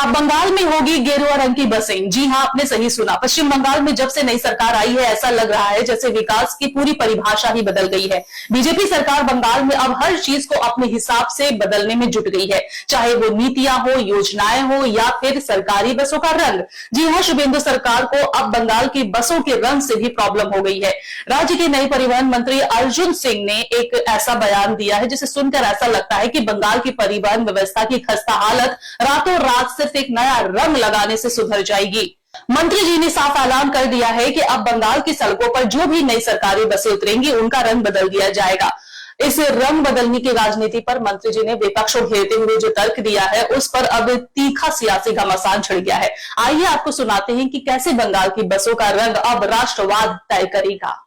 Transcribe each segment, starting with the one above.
अब बंगाल में होगी गेरुआ रंग की बसें। जी हां, आपने सही सुना। पश्चिम बंगाल में जब से नई सरकार आई है, ऐसा लग रहा है जैसे विकास की पूरी परिभाषा ही बदल गई है। बीजेपी सरकार बंगाल में अब हर चीज को अपने हिसाब से बदलने में जुट गई है, चाहे वो नीतियां हो, योजनाएं हो या फिर सरकारी बसों का रंग। जी हां, शुभेंदु सरकार को अब बंगाल की बसों के रंग से भी प्रॉब्लम हो गई है। राज्य के नए परिवहन मंत्री अर्जुन सिंह ने एक ऐसा बयान दिया है जिसे सुनकर ऐसा लगता है कि बंगाल की परिवहन व्यवस्था की खस्ता हालत रातों रात सिर्फ एक नया रंग लगाने से सुधर जाएगी। मंत्री जी ने साफ ऐलान कर दिया है कि अब बंगाल की सड़कों पर जो भी नई सरकारी बसें उतरेंगी उनका रंग बदल दिया जाएगा। इस रंग बदलने की राजनीति पर मंत्री जी ने विपक्ष को घेरते हुए जो तर्क दिया है उस पर अब तीखा सियासी घमासान छिड़ गया है। आइए आपको सुनाते हैं कि कैसे बंगाल की बसों का रंग अब राष्ट्रवाद तय करेगा।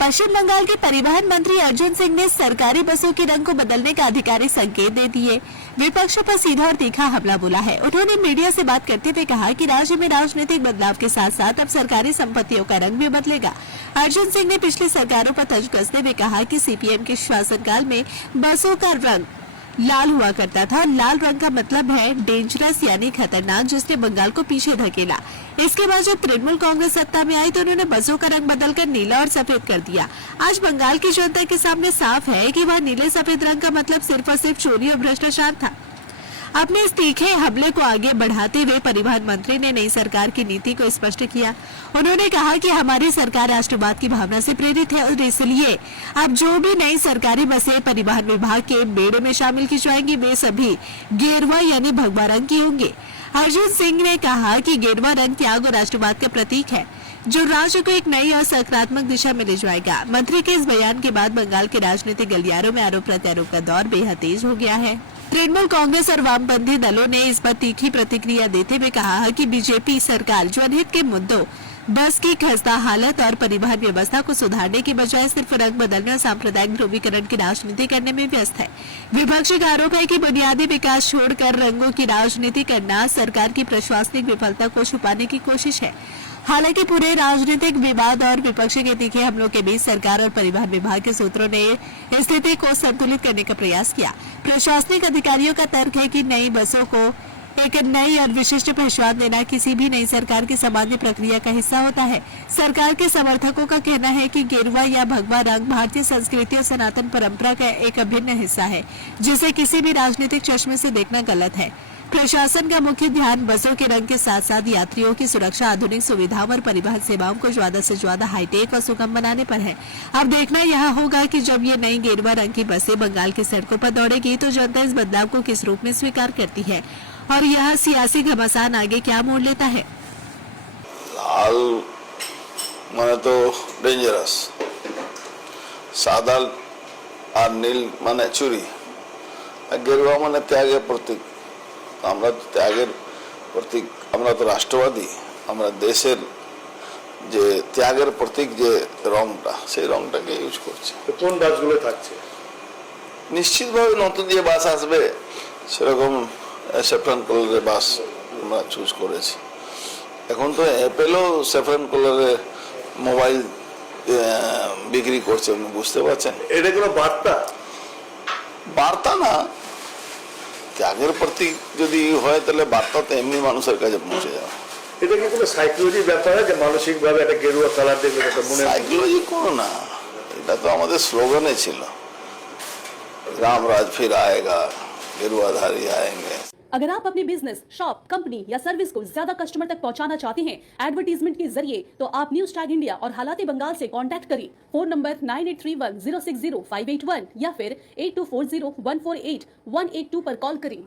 पश्चिम बंगाल के परिवहन मंत्री अर्जुन सिंह ने सरकारी बसों के रंग को बदलने का आधिकारिक संकेत दे दिए। विपक्ष पर सीधा और तीखा हमला बोला है। उन्होंने मीडिया से बात करते हुए कहा कि राज्य में राजनीतिक बदलाव के साथ साथ अब सरकारी संपत्तियों का रंग भी बदलेगा। अर्जुन सिंह ने पिछली सरकारों पर तंज कसते हुए कहा कि सीपीएम के शासनकाल में बसों का रंग लाल हुआ करता था। लाल रंग का मतलब है डेंजरस यानी खतरनाक, जिसने बंगाल को पीछे धकेला। इसके बाद जब तृणमूल कांग्रेस सत्ता में आई तो उन्होंने बसों का रंग बदलकर नीला और सफेद कर दिया। आज बंगाल की जनता के सामने साफ है कि वह नीले सफेद रंग का मतलब सिर्फ और सिर्फ चोरी और भ्रष्टाचार था। अपने इस तीखे हमले को आगे बढ़ाते हुए परिवहन मंत्री ने नई सरकार की नीति को स्पष्ट किया। उन्होंने कहा कि हमारी सरकार राष्ट्रवाद की भावना से प्रेरित है और इसलिए अब जो भी नई सरकारी बसें परिवहन विभाग के बेड़े में शामिल की जाएंगी वे सभी गेरुआ यानी भगवा रंग की होंगी। अर्जुन सिंह ने कहा कि गेरुआ रंग त्याग और राष्ट्रवाद का प्रतीक है जो राज्य को एक नई और सकारात्मक दिशा में ले जाएगा। मंत्री के इस बयान के बाद बंगाल के राजनीतिक गलियारों में आरोप प्रत्यारोप का दौर बेहद तेज हो गया है। तृणमूल कांग्रेस और वामपंथी दलों ने इस पर तीखी प्रतिक्रिया देते हुए कहा है कि बीजेपी सरकार जनहित के मुद्दों, बस की खस्ता हालत और परिवहन व्यवस्था को सुधारने के बजाय सिर्फ रंग बदलने और सांप्रदायिक ध्रुवीकरण की राजनीति करने में व्यस्त है। विपक्षी का आरोप है कि बुनियादी विकास छोड़कर रंगों की राजनीति करना सरकार की प्रशासनिक विफलता को छुपाने की कोशिश है। हालांकि पूरे राजनीतिक विवाद और विपक्ष के तीखे हमलों के बीच सरकार और परिवहन विभाग के सूत्रों ने स्थिति को संतुलित करने का प्रयास किया। प्रशासनिक अधिकारियों का तर्क है कि नई बसों को एक नई और विशिष्ट पहचान देना किसी भी नई सरकार की सामान्य प्रक्रिया का हिस्सा होता है। सरकार के समर्थकों का कहना है कि गेरुआ या भगवा रंग भारतीय संस्कृति और सनातन परंपरा का एक अभिन्न हिस्सा है, जिसे किसी भी राजनीतिक चश्मे से देखना गलत है। प्रशासन का मुख्य ध्यान बसों के रंग के साथ साथ यात्रियों की सुरक्षा, आधुनिक सुविधाओं और परिवहन सेवाओं को ज्यादा से ज्यादा हाईटेक और सुगम बनाने पर है। अब देखना यह होगा कि जब ये नई गेरुआ रंग की बसें बंगाल की सड़कों पर दौड़ेगी तो जनता इस बदलाव को किस रूप में स्वीकार करती है और यह सियासी घमासान आगे क्या मोड़ लेता है। लाल माने तो डेंजरस, सादा और नील माने चुरी, गेरुआ माने त्यागের प्रतीक। আমরা তো ত্যাগের প্রতীক, আমরা তো রাষ্ট্রবাদী, আমরা দেশের যে ত্যাগের প্রতীক যে রংটা সেই রংটাকে ইউজ করছে। কোন বাসগুলো থাকছে? নিশ্চিতভাবে নতুন যে বাস আসবে সেরকম স্যাফরান কালারের বাস আমরা চুজ করেছি। এখন তো অ্যাপেলও স্যাফরান কালারের মোবাইল বিক্রি করছে, আপনি বুঝতে পারছেন। এটা কোনো বার্তা? বার্তা না, ত্যাগের প্রতীক যদি হয় তাহলে বার্তা তো এমনি মানুষের কাছে পৌঁছে যাবে। এটা কি কোনো সাইকোলজি ব্যাপার আছে যে মানসিকভাবে একটা গেরুয়া কালার দেখলে একটা মনে সাইকোলজি কোনো না, এটা তো আমাদের স্লোগানে ছিল, রামরাজ ফির আয়েগা, गेरुआधारी आएंगे। अगर आप अपने बिजनेस, शॉप, कंपनी या सर्विस को ज्यादा कस्टमर तक पहुंचाना चाहते हैं एडवर्टीजमेंट के जरिए तो आप न्यूज टैग इंडिया और हालाते बंगाल से कांटेक्ट करें। फोन नंबर 9831060581 या फिर 8240148182 पर कॉल करें।